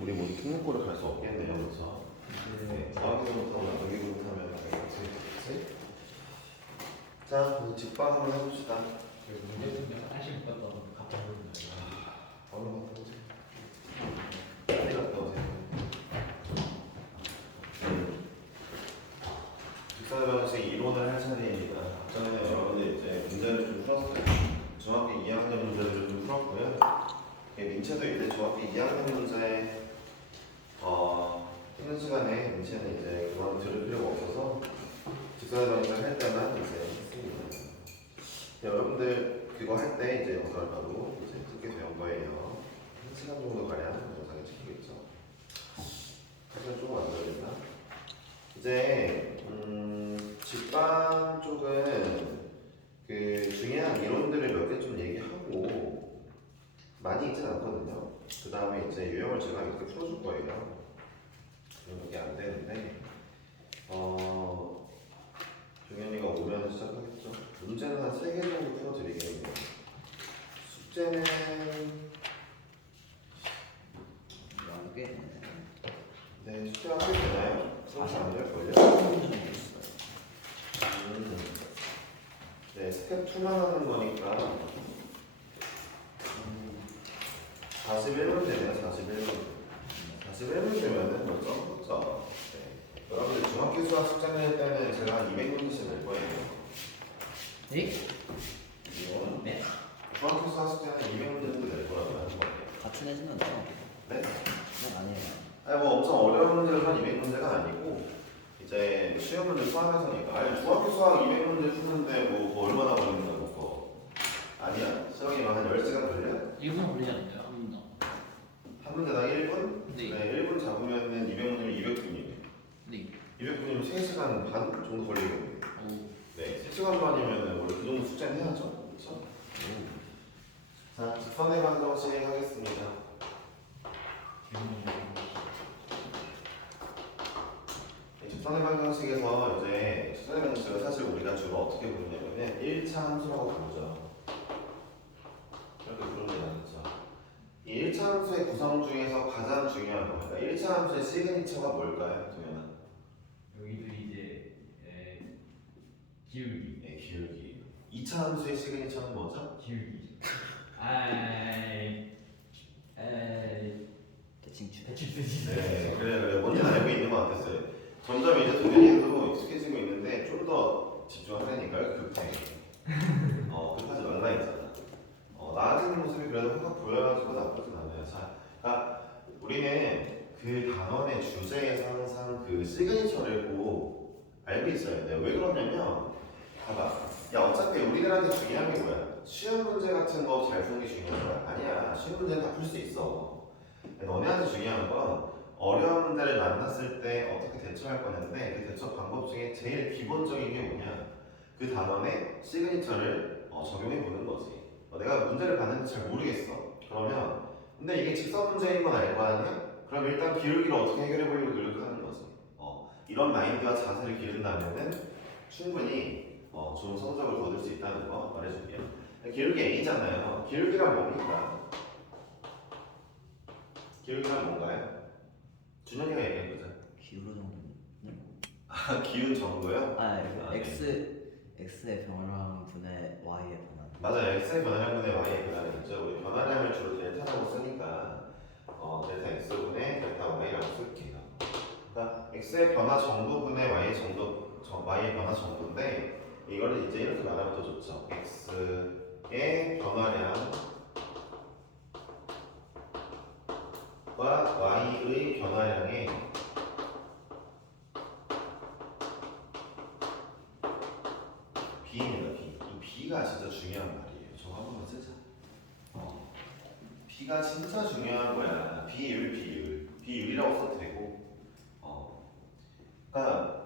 우리 모두 특목고를 갈 수 없겠네요, 그렇죠? 네, 중학교 못하고 여기 못하면 그치? 자, 이제 직방 한번 해봅시다. 문제 풀면 사실 못 갔다 갑자기 모르는 얼른 갔다 오세요. 빨리 갔다 오세요. 직선 방식 이론을 할 차례입니다. 전에 여러분들 이제 문제를 좀 풀었어요. 중학교 2학년 문제들을 좀 풀었고요. 민채도 이제 중학교 2학년 문제 쉬는 시간에 민채는 이제 그만 들을 필요가 없어서 직선 방식을 할 때만 이제 했습니다. 여러분들 그거 할 때 이제 영상을 봐도 이제 찍게 된 거예요. 1시간 정도 가량 영상에 찍히겠죠. 사실 조금 안 걸린다. 이제 직방 쪽은 그 중요한 이론들을 몇 개 좀 얘기하고 많이 있진 않거든요. 그 다음에 이제 유형을 제가 이렇게 풀어줄 거예요. 이게 안 되는데 종현이가 오면 시작하겠죠. 문제는 한 3개 정도 풀어드리겠네요. 숙제는 네, 숙제 하게 되나요? 숙제 안 될걸요? 네, 스텝 2만 하는 거니까 41분 되네요. 41분 되면은 뭐죠? 그렇죠? 네. 여러분들 중학교 수학 숙제 낼 때는 제가 한 200문제씩 낼 거예요. 네? 이거는 네? 중학교 수학 숙제는 200문제 정도 낼 거라고 하는 거예요. 같이 내지는 않죠? 네? 네, 아니에요. 아니 뭐 엄청 어려운 문제로만 200문제가 아니고 이제 시험 문제 포함해서니까. 아니 중학교 수학 200문제 푸는데 뭐 얼마나 걸린다고 그거. 아니야. 시험이면 한 10시간 걸려요? 1분 걸리지 않을까요? 한 분 더. 한 문제당 1분? 네. 네, 1분 잡으면은 200문제면 200분이에요. 네. 200분이면 3시간 반 정도 걸리거든요. 오. 네, 3시간 반이면은 원래 그 정도 숙제는 해야죠. 그렇죠? 자, 직선의 방정식 하겠습니다. 직선의 방정식에서 이제 직선의 방정식을 사실 우리가 주로 어떻게 부르냐면은 1차 함수라고 부르죠. 이렇게 부르는 게 맞죠. 이 1차 함수의 구성 중에서 가장 중요한 거, 그러니까 1차 함수의 시그니처가 뭘까요, 동현아? 여기도 이제 기울기. 네, 기울기. 2차 함수의 시그니처는 뭐죠? 기울기. 아이. 대칭추. 대칭. 네, 그래. 뭔지 알고 있는 것 같았어요. 점점 이제 동현이도 익숙해지고 있는데 좀 더 집중하려니까요, 급해. 급하지 말라 했잖아. 나아지는 모습이 그래도 확 보여가지고 나쁘진 않아요. 자, 그러니까 우리는 그 단원의 주제에서 항상 그 시그니처를 꼭 알고 있어야 돼요. 왜 그러냐면, 봐봐. 야, 어차피 우리들한테 중요한 게 뭐야? 시험 문제 같은 거 잘 푸는 게 중요한 거야? 아니야. 시험 문제는 다 풀 수 있어. 너네한테 중요한 건 어려운 문제를 만났을 때 어떻게 대처할 거냐인데 그 대처 방법 중에 제일 기본적인 게 뭐냐? 그 단원의 시그니처를 적용해 보는 거지. 내가 문제를 봤는데 잘 모르겠어. 그러면 근데 이게 직선 문제인 건 알 거 아니야? 그럼 일단 기울기를 어떻게 해결해 보려고 노력하는 거지. 이런 마인드와 자세를 기른다면은 충분히 좋은 성적을 거둘 수 있다는 거 말해줄게요. 기울기 A잖아요. 기울기란 뭡니까? 기울기란 뭔가요? 준현이가 얘기해보자. 기울어 정도는. 아, 기운 정도요? x의 변화량 분의 y의 변화. 맞아요. x의 변화량분의 y의 변화량이죠. 우리 변화량을 주로 델타라고 쓰니까 델타 x분의 델타 y라고 쓸게요. 그러니까 x의 변화 정도분의 y의 변화 정도인데 이거를 이제 이렇게 말하면 더 좋죠. x의 변화량과 y의 변화량의 b입니다. b. 이 b가 진짜 중요한 말이에요. 저거 한 번만 쓰자. b가 진짜 중요한 거야. 비율이라고 써도 되고. 그러니까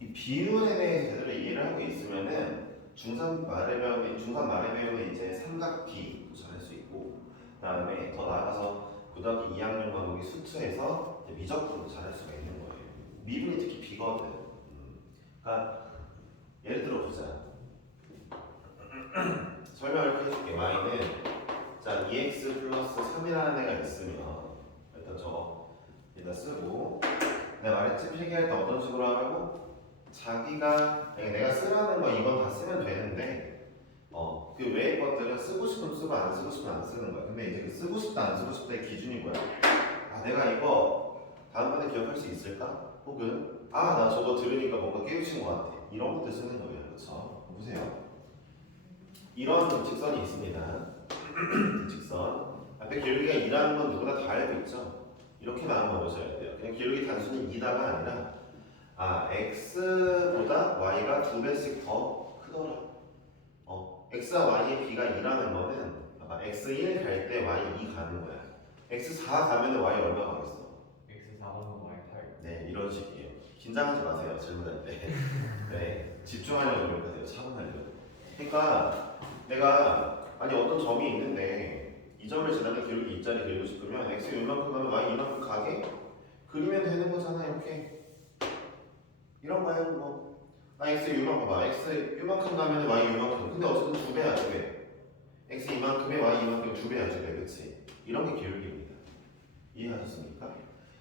이 비율에 대해서 제대로 이해를 하고 있으면은 중3 말에 배우는 이제 삼각비도 잘할 수 있고, 그다음에 더 나아가서 고등학교 2학년 과목이 수투에서 미적분도 잘할 수가 있는 거예요. 미분이 특히 비거든. 그러니까 예를 들어 보자. 설명을 이렇게 해줄게. y는 자 2x 플러스 3이라는 애가 있으면 일단 저거 여기다 쓰고 내가 말했지 필기할 때 어떤 식으로 하라고? 자기가 내가 쓰라는 거 이건 다 쓰면 되는데 그 외의 것들은 쓰고 싶으면 쓰고 안 쓰고 싶으면 안 쓰는 거야. 근데 이제 그 쓰고 싶다 안 쓰고 싶다의 기준이 뭐야? 아 내가 이거 다음번에 기억할 수 있을까? 혹은 아 나 저거 들으니까 뭔가 깨우친 것 같아. 이런 것들 쓰는 거예요. 그렇죠? 보세요. 이런 직선이 있습니다. 직선. 앞에 기울기가 2라는 건 누구나 다 알고 있죠? 이렇게 마음 먹으셔야 돼요. 그냥 기울기 단순히 2다가 아니라 x보다 y가 2배씩 더 크더라. x와 y의 b가 2라는 거는 x1 갈 때 y 2 가는 거야. x4 가면 y 얼마 가겠어? X 4번 Y 8. 네, 이런 식이에요. 긴장하지 마세요, 질문할 때. 네, 집중하려고 노력하세요, 차분하려고. 그러니까 내가 어떤 점이 있는데 이 점을 지나는 기울기 2짜리 그리고 싶으면 x 이만큼 가면 y 이만큼 가게 그리면 되는 거잖아, 이렇게. 이런 거예요, 뭐. x 이만큼 봐. x 이만큼 가면 y 이만큼. 근데 어쨌든 2배야, 2배. x 이만큼에 y 이만큼 2배야, 2배. 그치? 이런 게 기울기입니다. 이해하셨습니까?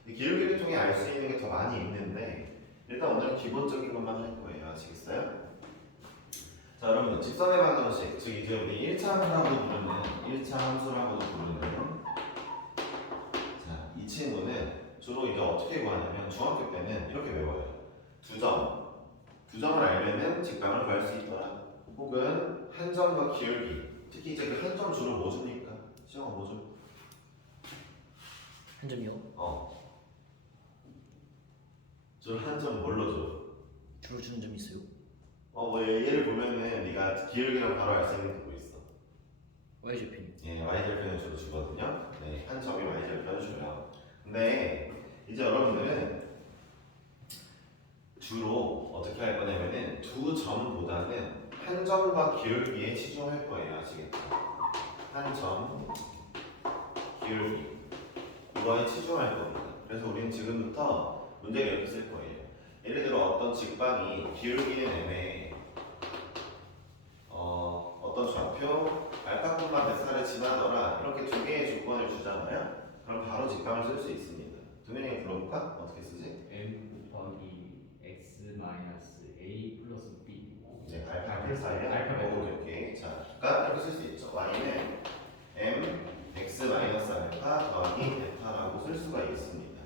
이 기울기를 통해 알 수 있는 게 더 많이 있는데 일단 오늘은 기본적인 것만 할 거예요. 아시겠어요? 자, 여러분 직선의 방정식, 즉 이제 우리 1차 함수라고 부르는 1차 함수라고도 부르는 자, 이 친구는 주로 이제 어떻게 구하냐면 중학교 때는 이렇게 외워요. 두 점을 알면은 직방을 구할 수 있더라. 혹은 한 점과 기울기, 특히 이제 그 한 점 주로 뭐 줍니까? 시영아 뭐 줘? 한 점이요? 주로 한 점 뭘로 줘? 주로 주는 점 있어요? 뭐 얘를 보면은 네가 기울기랑 바로 알 수 있는 게 뭐 있어? y좌편. 예, y절편을 주로 주거든요. 네, 한 점이 y절편을 줘요. 근데 이제 여러분들은 주로 어떻게 할 거냐면은 두 점보다는 한 점과 기울기에 치중할 거예요. 아시겠죠? 한 점, 기울기 이거에 치중할 겁니다. 그래서 우리는 지금부터 문제를 이렇게 쓸 거예요. 예를 들어 어떤 직방이 기울기는 애매해. 어떤 좌표 알파콤마 베타를 지나더라 이렇게 두 개의 조건을 주잖아요. 그럼 바로 직방을 쓸 수 있습니다. 동현이가 불러볼까? 어떻게 쓰지? M 곱하기 X 마이너스 A 플러스 B. 네, 알파 베타예요. 알파 베타. 오케이. 자, 그러니까 이렇게 쓸 수 있죠. y는 m x 마이너스 알파 더하기 베타라고 쓸 수가 있습니다.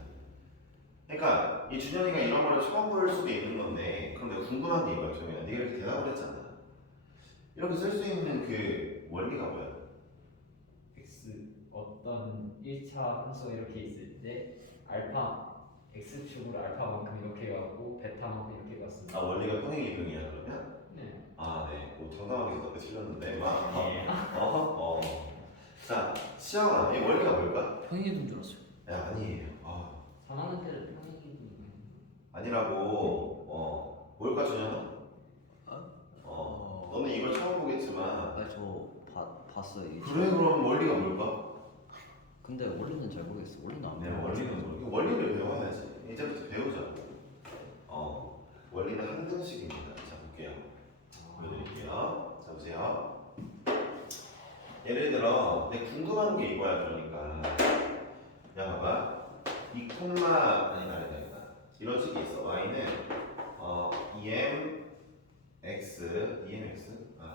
그러니까 이 준현이가 이런 걸 처음 볼 수도 있는 건데 그럼 내가 궁금한 게 이거야. 정현아, 네가 이렇게 대답을 했잖아. 이렇게 쓸 수 있는 그 원리가 뭐야? X 어떤 1차 함수가 이렇게 있을 때 알파 X축으로 알파만큼 이렇게 가고 베타만큼 이렇게 갔습니다. 아, 원리가 평행이동이야 그러면? 네. 아, 네. 뭐 당당하게 답변 틀렸는데 막 네. 자, 시영아, 이 원리가 뭘까? 평행이동 줄 알았어요. 야, 아니에요. 3하는 때를 평행이동. 아니라고. 뭘까 준현아? 너는 이걸 처음 보겠지만 저 봤어요. 이게. 그래 그럼 원리가 뭘까? 근데 원리는 잘 모르겠어. 원리는 안 네, 배워가지고. 원리를 배워야지. 이제부터 배우자. 원리는 한 등식입니다. 자, 볼게요. 보여드릴게요. 자, 보세요. 예를 들어 내 궁금한 게 이거야. 그러니까 야 봐봐, 이 콤마 아니다 이런 식이 있어. y는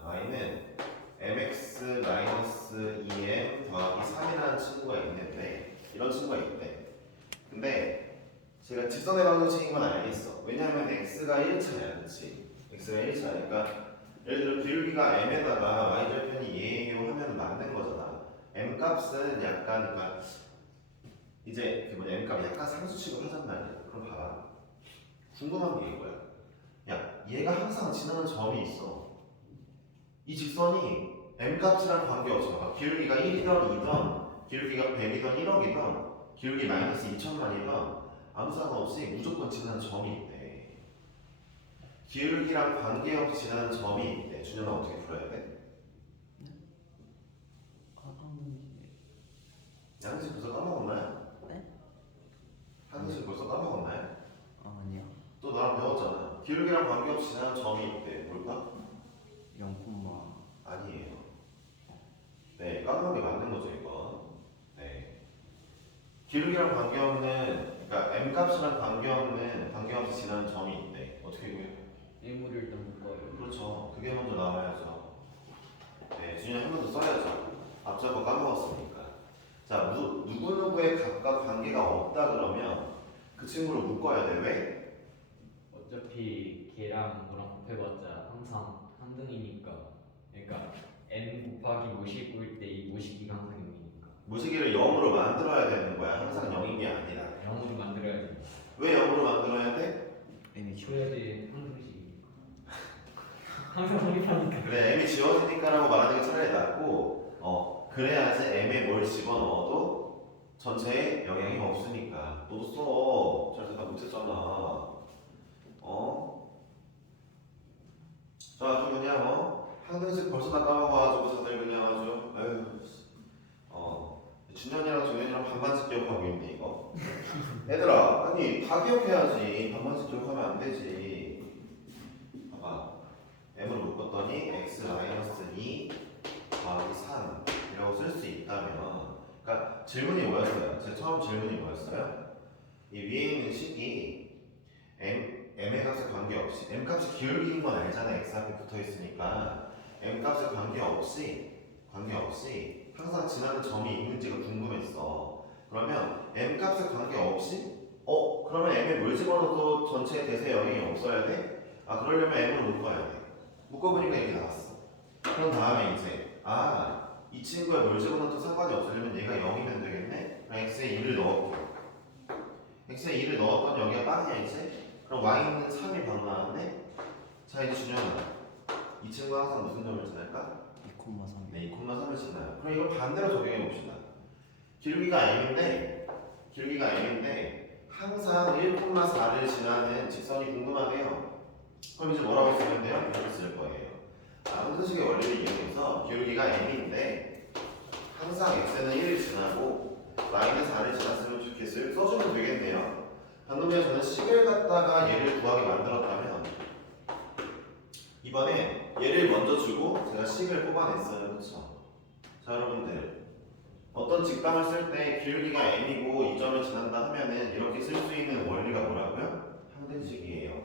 y는 mx 마이너스 2m 더하기 3이라는 친구가 있는데 이런 친구가 있대. 근데 제가 직선의 방정식인 건 알겠어. 왜냐하면 x가 1차야, 그렇지? x가 1차니까 예를 들어 기울기가 m에다가 y절편이 예요 하면 맞는 거잖아. m 값은 약간 그러니까 이제 그 뭐냐 m 값이 약간 상수치고 하단 말이야. 그럼 봐봐. 궁금한 게 이거야. 야, 얘가 항상 지나는 점이 있어. 이 직선이 m 값이랑 관계없어. 막 기울기가 1이던 2던 기울기가 100이던 1억이던 기울기 마이너스 2천만이던 아무 상관없이 무조건 지나는 점이 있대. 기울기랑 관계없이 지나는 점이 있대. 준현아 어떻게 풀어야 돼? 양식 벌써 까먹었나요? 네? 한식 벌써 까먹었나요? 아니요. 또 나랑 배웠잖아. 기울기랑 관계없이 지나는 점이 있대. 뭘까? 0, 아니에요. 네, 까먹은 게 맞는 거죠, 이건. 네. 기울기랑 관계없는, 그러니까 m 값이랑 관계없이 지나는 점이 있대. 어떻게 구해? M을 일단 묶어요. 그렇죠. 그게 먼저 나와야죠. 네, 준이 한 번 더 써야죠. 앞서 거 까먹었으니까. 자, 누구누구의 값과 관계가 없다 그러면 그 친구를 묶어야 돼. 왜? 어차피 걔랑 뭐랑 곱해봤자 항상 한등이니까. 그러니까 M 곱하기 모식일 때 이 모식이가 항상 0이니까. 무시기를 0으로 만들어야 되는 거야. 항상 0인 게 아니라. 0으로 만들어야지. 왜 0으로 만들어야 돼? M이 지 줘야 돼 한등식이니까. 항상 성립하니까. 그래, m이 지워지니까라고 말하는 게 차라리 낫고, 그래야지 m에 뭘 집어넣어도 전체에 영향이 없으니까. 너도 써. 잘 생각 못했잖아. 자, 아주 그냥, 항등식 벌써 다 까먹어가지고 다들 그냥 아주, 준현이랑 정현이랑 반반씩 기억하고 있네, 이거. 얘들아, 아니, 다 기억해야지. 반반씩 기억하면 안 되지. 봐봐. m으로 묶었더니 x-2 더하기 3이라고 쓸 수 있다면, 그러니까 질문이 뭐였어요? 제 처음 질문이 뭐였어요? 이 위에 있는 식이 m의 값에 관계없이, m 값이 기울기인 건 알잖아. x 앞에 붙어 있으니까 m 값에 관계없이 항상 지나는 점이 있는지가 궁금했어. 그러면 m 값에 관계없이 그러면 m에 뭘 집어넣어도 전체 대세 영향이 없어야 돼? 그러려면 m으로 묶어야 돼. 묶어보니까 이렇게 나왔어. 그런 다음에 이제 이 친구에 뭘 집어넣어도 상관이 없으려면 얘가 0이면 되겠네? 그럼 x에 2를 넣을게. x에 2를 넣었던 여기가 빵이야 이제? 그럼 y는 3이 바로 나왔네? 자 이제 준영아, 이 친구가 항상 무슨 점을 지날까? 2,3. 네, 2,3을 지나요. 그럼 이걸 반대로 적용해 봅시다. 기울기가 m인데 항상 1,4를 지나는 직선이 궁금하대요. 그럼 이제 뭐라고 쓰면 돼요? 이렇게 쓸 거예요. 항등식의 원리를 이용해서 기울기가 m인데 항상 x는 1을 지나고 y는 4를 지났으면 좋겠어요. 써주면 되겠네요. 방금 전에 저는 식을 갖다가 얘를 구하게 만들었다면 이번에 얘를 먼저 주고 제가 식을 뽑아냈어요. 그렇죠? 자 여러분들, 어떤 직방을 쓸 때 기울기가 m이고 이 점을 지난다 하면은 이렇게 쓸 수 있는 원리가 뭐라고요? 항등식이에요.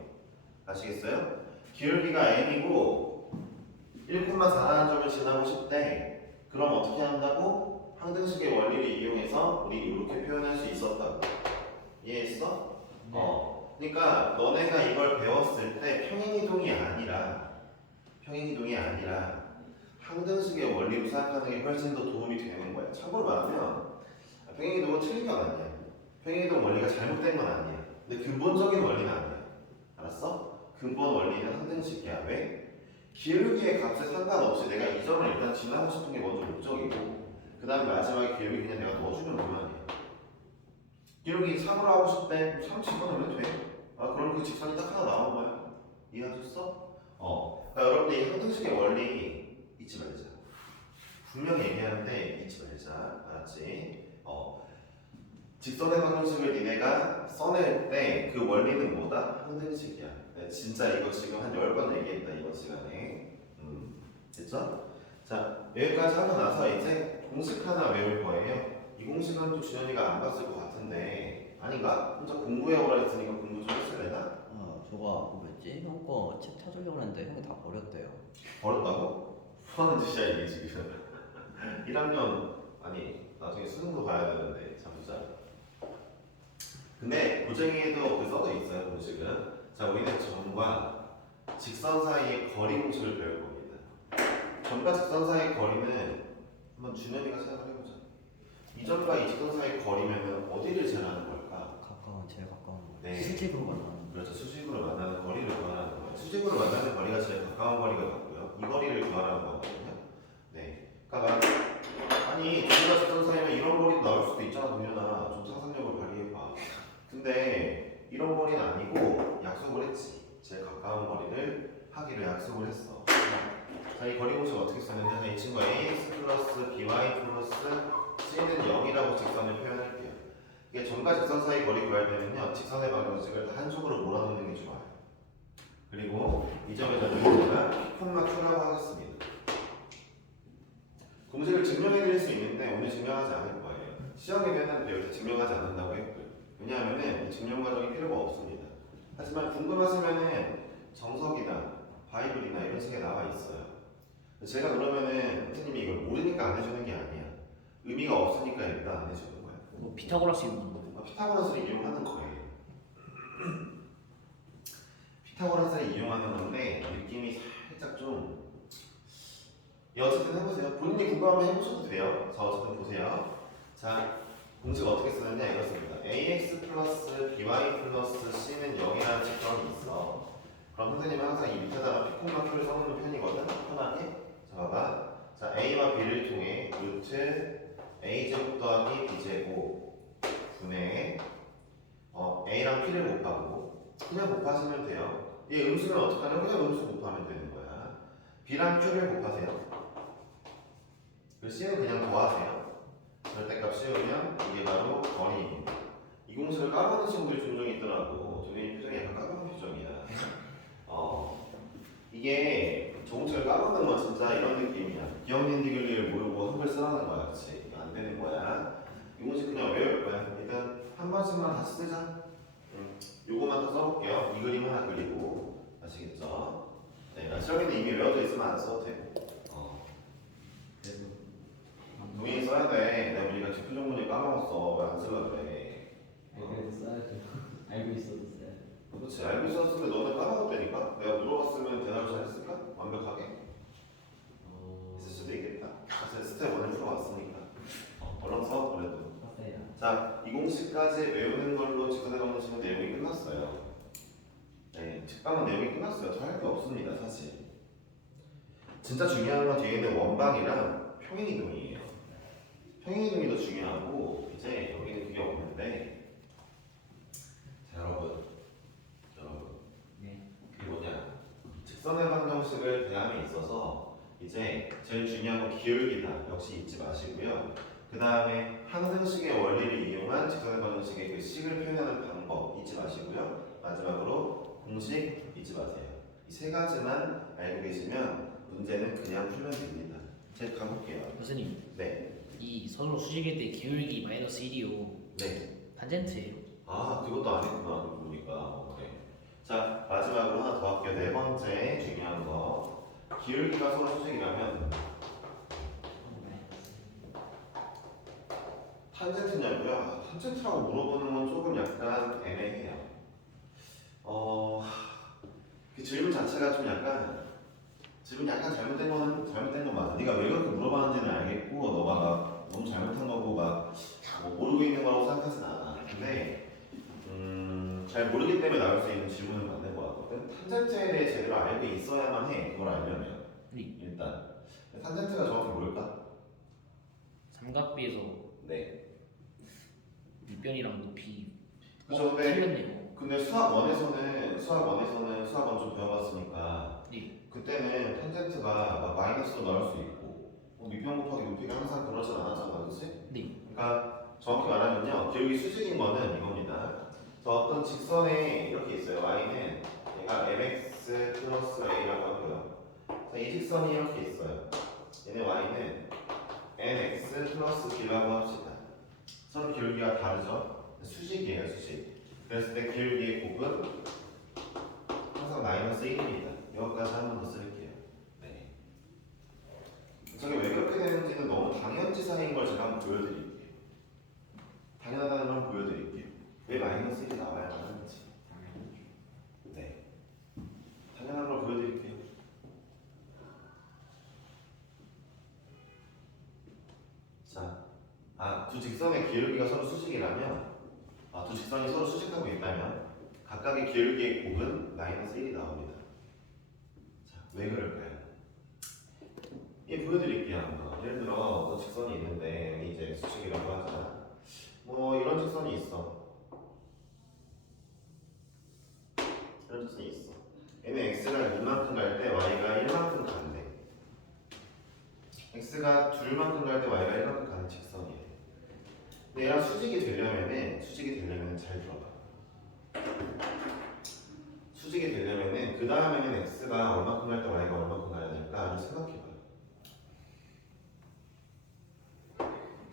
아시겠어요? 기울기가 m이고 1,4라는 점을 지나고 싶대. 그럼 어떻게 한다고? 항등식의 원리를 이용해서 우리 이렇게 표현할 수 있었다고. 이해했어? 네. 그러니까 너네가 이걸 배웠을 때 평행이동이 아니라 항등식의 원리로 생각하는 게 훨씬 더 도움이 되는 거야. 참고로 말하면 평행이동은 틀린 건 아니야. 평행이동 원리가 잘못된 건 아니야. 근데 근본적인 원리는 아니야. 알았어? 근본 원리는 항등식이야. 왜? 기울기의 값에 상관없이 내가 이 점을 일단 지나고 싶은 게 먼저 목적이고 그 다음에 마지막에 기울기 그냥 내가 넣어주면 그만이야. 기울기 3으로 하고 싶대. 3 집어넣으면 돼. 그럼 그 직선이 딱 하나 나온 거야. 이해하셨어? 그러니까 여러분들 이 항등식의 원리 잊지 말자. 분명히 얘기하는데 잊지 말자. 알았지? 직선의 방정식을 니네가 써낼 때 그 원리는 뭐다? 항등식이야. 진짜 이거 지금 한 10번 얘기했다 이번 시간에. 됐죠? 자, 여기까지 하고 나서 이제 공식 하나 외울 거예요. 이 공식은 또 준현이가 안 봤을 것 같은데 아닌가? 혼자 공부해오라 했으니까 공부 좀 했을래나? 저거 뭐였지? 형 거 책 찾으려고 했는데 형이 다 버렸대요. 버렸다고? 뭐하는 짓이야 이게 지금. 1학년 아니 나중에 수능도 봐야 되는데 참 보자. 근데 고쟁이에도 그 써져 있어요 공식은. 자 우리는 점과 직선 사이의 거리 공식을 배울 겁니다. 점과 직선 사이의 거리는 한번 준현이가 생각을 해보자. 이 점과 이 직선 사이의 거리면 어디를 재라는 걸까? 제일 가까운 거. 네. 수직으로 만나는. 그렇죠. 수직으로 만나는 거리를 구하라는 거예요. 수직으로 만나는 거리가 제일 가까운 거리가 같고요. 이 거리를 구하라는 거거든요. 네. 그러니까 아니 점과 직선 사이면 이런 거리도 나올 수도 있잖아 동현아. 좀 상상력을 발휘해봐. 근데 이런 거리는 아니고 약속을 했지. 제일 가까운 거리를 하기로 약속을 했어. 자, 이 거리 공식 어떻게 쓰는데 이 친구가 ax 플러스 by 플러스 c는 0이라고 직선을 표현할게요. 이게 점과 직선 사이 거리 구할 때는요 직선의 방정식을 다 한쪽으로 몰아넣는 게 좋아요. 그리고 이 점의 전류가 Q라고 하겠습니다. 공식을 증명해 드릴 수 있는데 오늘 증명하지 않을 거예요. 시험에 대한 배울 때 증명하지 않는다고 했고요. 왜냐하면은 이 증명 과정이 필요가 없습니다. 하지만 궁금하시면은 정석이나 바이블이나 이런 책에 나와 있어요. 제가 그러면은 선생님이 이걸 모르니까 안 해주는 게 아니야. 의미가 없으니까 일단 안 해주는 거야. 뭐 피타고라스 이런 거. 피타고라스를 이용하는 거예요. 피타고라스를 이용하는 건데 느낌이 살짝 좀 어쨌든 해보세요. 본인이 궁금하면 해보셔도 돼요. 자 어쨌든 보세요. 자 공식 어떻게 쓰느냐 이렇습니다. ax 플러스 by 플러스 c는 0이라는 직선이 있어. 그럼 선생님은 항상 이 밑에다가 피콤마 큐를 써놓는 편이거든. 편하게. 자 봐봐. 자 a와 b를 통해 루트 a제곱 더하기 b제곱 분의 a랑 p를 곱하고 그냥 곱하시면 돼요. 얘 음수는 어떻게 하냐면 그냥 음수 곱하면 되는 거야. b랑 q를 곱하세요. 그 c는 그냥 더하세요. 절대값 씌우면 이게 바로 건이입니다. 이 공식을 까먹는 친구들이 종종 있더라고. 도현이 표정이 약간 까먹는 표정이야. 이게 정책을 까먹는 건 진짜 이런 느낌이야. 기억닌 디글리를 모르고 한글 쓰라는 거야. 그치? 이게 안 되는 거야. 이 공식 그냥 외울 거야. 일단 한 번씩만 다시 쓰자. 요거만 더 써볼게요. 이 그림 하나 그리고. 아시겠죠? 네, 시험에는 이미 외워져 있으면 안 써도 되고. 그래서 동의히 써야 돼. 내가 우리가 지표정문을 까먹었어. 왜 안 쓰려고 그래? 그래서 써야죠. 알고 있어도 써야죠. 그렇지. 알고 있었으면 너는 까먹었다니까? 내가 물어봤으면 대답을 잘했을까? 완벽하게? 했을 수도 있겠다. 사실 스텝 1을 풀어왔으니까. 얼른 써, 그래도. 컸어요. 자, 이 공식까지 외우는 걸로 직선의 방정식은 내용이 끝났어요. 네, 직방은 내용이 끝났어요. 더 할 게 없습니다, 사실. 진짜 중요한 건 뒤에 있는 원방이랑 평행이동이에요. 평행이동이 더 중요하고 이제 여기는 그게 없는데 자 여러분 네. 그게 뭐냐 직선의 방정식을 대함에 있어서 이제 제일 중요한 건 기울기다 역시 잊지 마시고요. 그 다음에 항등식의 원리를 이용한 직선의 방정식의 그 식을 표현하는 방법 잊지 마시고요. 마지막으로 공식 잊지 마세요. 이 세 가지만 알고 계시면 문제는 그냥 풀면 됩니다. 제가 가볼게요. 교수님, 네. 이 선으로 수직일 때 기울기 마이너스 1이요. 네. 탄젠트예요. 아, 그것도 안 했구나. 그러고 보니까. 그래. 자, 마지막으로 하나 더 할게요. 네 번째 중요한 거. 기울기가 서로 수직이라면 탄젠트냐고요? 탄젠트라고 물어보는 건 조금 약간 애매해요. 그 질문 자체가 좀 약간 질문 약간 잘못된 건 맞아. 네가 왜 그렇게 물어봤는지는 알겠고 너가 막 너무 잘못한 거고 막뭐 모르고 있는 거라고 생각하진 않아. 근데 잘 모르기 때문에 나올 수 있는 질문은 맞는 거 같거든. 탄젠트에 대해 제대로 알고 있어야만 해. 그걸 알려면 일단 탄젠트가 정확히 뭘까? 삼각비에서 네. 밑변이랑 높이 그죠. 근데 틀렸네요. 수학 1에서는 수학 1 좀 배워봤으니까 네. 그때는 탄젠트가 막 마이너스로 나올 수 있고 밑변 곱하기 높이가 항상 그러진 않았잖아, 그렇지? 네. 그러니까 정확히 말하면요, 기울기 수직인 거는 이겁니다. 저 어떤 직선에 이렇게 있어요. y는 얘가 mx 플러스 a라고 하고요. 자, 이 직선이 이렇게 있어요. 얘네 y는 nx 플러스 b라고 합시다. 선 기울기가 다르죠? 수직이에요, 수직. 그랬을 때 기울기의 곱은 항상 마이너스 1입니다. 이것까지 한 번 더 쓸게요. 네. 저게 왜 그렇게 되는지는 너무 당연지사인 걸 제가 한번 보여드릴게요. 당연하다는 걸 보여드릴게요. 왜 마이너스 1이 나와야 하는지. 네. 당연한 걸 보여드릴게요. 자, 두 직선의 기울기가 서로 수직이라면, 두 직선이 서로 수직하고 있다면 각각의 기울기의 곱은 마이너스 1이 나옵니다. 자, 왜 그럴까요? 보여드릴게요. 한번. 예를 들어 어떤 직선이 있는데 여기 이제 수직이라고 하잖아. 뭐 이런 직선이 있어. 이런 직선이 있어. 얘는 x가 2만큼 갈 때 y가 1만큼 간대. x가 2만큼 갈 때 y가 1만큼 가는 직선이에요. 근데 얘랑 수직이 되려면은 잘 들어봐. 수직이 되려면은 그 다음에는 x가 얼마큼 갈 때 y가 얼마큼 가야 될까 생각해봐요.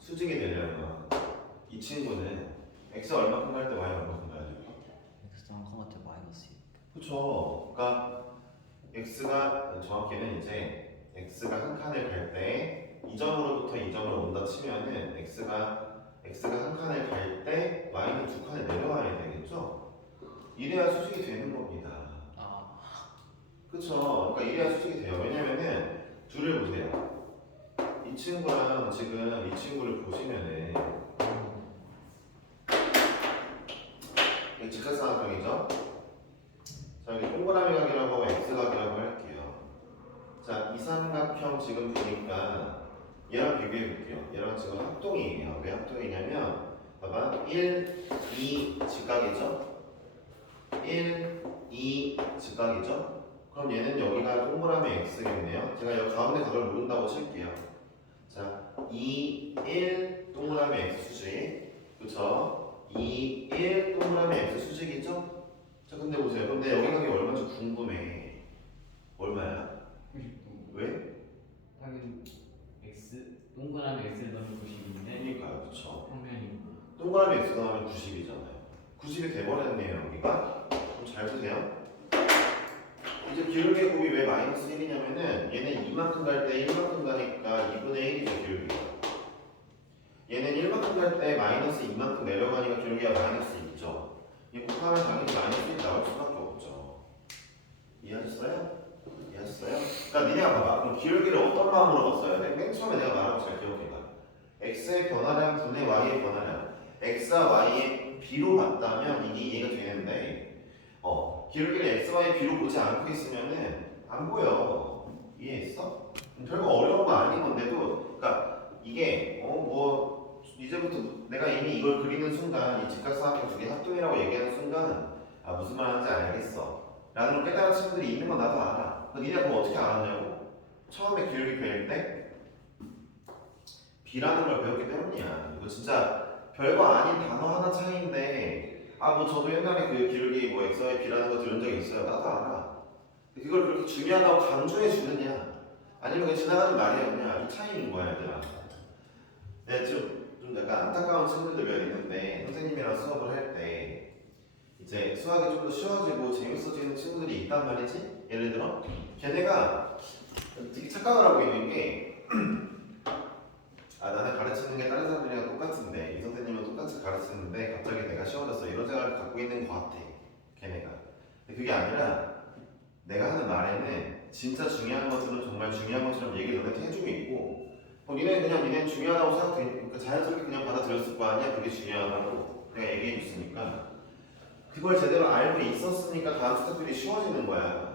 수직이 되려면 친구는 x 얼마큼 갈 때 y 얼마큼 가야 될까? x 한 컴마 때 마이너스 2. 그쵸. 그러니까 x가 정확히는 이제 x가 한 칸을 갈 때 이 점으로부터 이 점으로 온다 치면은 x가 한 칸을 갈 때 y는 두 칸을 내려와야 되겠죠? 이래야 수직이 되는 겁니다. 아, 그쵸. 그러니까 이래야 수직이 돼요. 왜냐면은 둘을 보세요. 이 친구랑 지금 이 친구를 보시면은 이게 직각삼각형이죠? 자, 여기 동그라미 각이라고 하고 X각이라고 할게요. 자, 이 삼각형 지금 보니까 얘랑 비교해 볼게요. 얘랑 지금 합동이에요. 왜 합동이냐면 봐봐. 1, 2 직각이죠? 1, 2 직각이죠? 그럼 얘는 여기가 동그라미 X겠네요. 제가 여기 가운데 각을 모른다고 칠게요. 자, 2, 1 동그라미 X 수직. 그쵸? 2, 1 동그라미 X 수직이죠? 자, 근데 보세요. 근데 여기 각이 얼마인지 궁금해. 얼마야? 90도. 왜? 당연히 x 동그라미 x를 넣으면 90인데 그러니까요. 그쵸? 평면이 동그라미 X 더하면 90이잖아요. 90이 돼버렸네요. 여기가. 그럼 잘 보세요. 이제 기울기의 곱이 왜 마이너스 1이냐면은 얘는 이만큼 갈 때 1만큼 가니까 2분의 1이죠. 기울기가. 얘는 1만큼 갈 때 마이너스 2만큼 내려가니까 기울기가 마이너스 2죠. 이 곱하면 당연히 마이너스 1이 나올 수밖에 없죠. 이해하셨어요? 이해하셨어요? 그러니까 니네가 봐봐. 그럼 기울기를 어떤 마음으로 봤어야 돼? 맨 처음에 내가 말한 거 잘 기억해봐. x의 변화량 분의 y의 변화량. x와 y의 b로 봤다면 이게 이해가 되는데 기울기를 x, y, b로 보지 않고 있으면은 안 보여. 이해했어? 별거 어려운 거 아닌 건데도 그러니까 이게 뭐 이제부터 내가 이미 이걸 그리는 순간 이 직각삼각형 두 개 합동이라고 얘기하는 순간 아 무슨 말 하는지 알겠어 라는 걸 깨달은 친구들이 있는 건 나도 알아. 니네가 그럼 어떻게 알았냐고? 처음에 기울기 배울 때 b라는 걸 배웠기 때문이야. 이거 진짜 별거 아닌 단어 하나 차이인데 아 뭐 저도 옛날에 그 기울기 뭐 xy b라는 거 들은 적이 있어요. 나도 알아. 그걸 그렇게 중요하다고 강조해 주느냐 아니면 그냥 지나가는 말이었냐 이 차이인 거야 얘들아. 네, 좀 약간 안타까운 친구들 몇 있는데 선생님이랑 수업을 할 때 이제 수학이 좀 더 쉬워지고 재밌어지는 친구들이 있단 말이지. 예를 들어 걔네가 되게 착각을 하고 있는 게 아 나는 가르치는 게 다른 사람들이랑 똑같은데 이 선생님은 똑같이 가르치는데 갑자기 내가 쉬워졌어 이런 생각을 갖고 있는 것 같아 걔네가. 근데 그게 아니라 내가 하는 말에는 진짜 중요한 것들은 정말 중요한 것처럼 얘기를 너네한테 해주고 있고 니네는 중요하다고 생각되니까 자연스럽게 그냥 받아들였을 거 아니야. 그게 중요하다고 내가 얘기해 줬으니까 그걸 제대로 알고 있었으니까 다음 스텝들이 쉬워지는 거야.